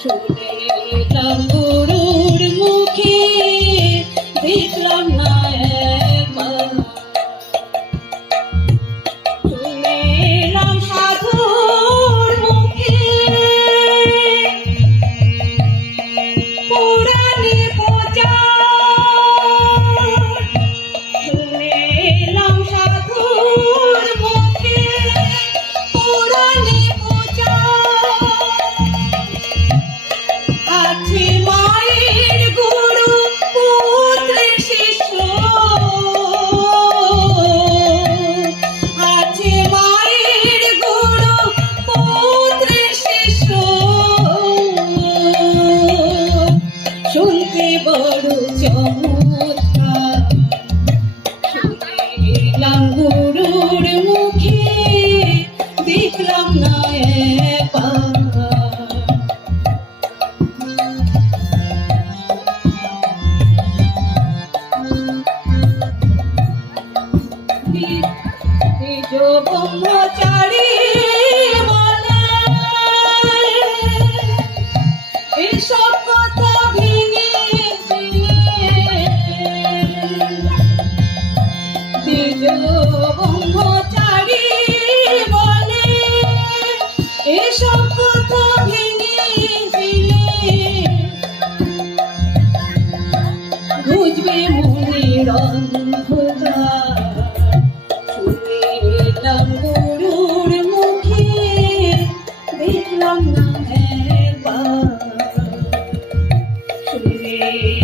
শুনেলাম গুরুর মুখে দেখলাম না একবার শুনেলাম সাধুর মুখে পুরাণে প্রচার শুনেলাম সাধুর মুখে পুরাণে আছে মায়ের গুরু পুত্রের শিষ্য আছে মায়ের গুরু পুত্রের শিষ্য শুনতে বড় চমৎকার শুনলাম গুরুর মুখে দেখলাম না একবার ব্রহ্মচারী বলে এসব কথা ভেঙে ব্রহ্মচারী বলে এসব কথা ভেঙে বুঝবে মনের অন্ধকার শুনেলাম গুরুর মুখে দেখলাম না একবার শুনে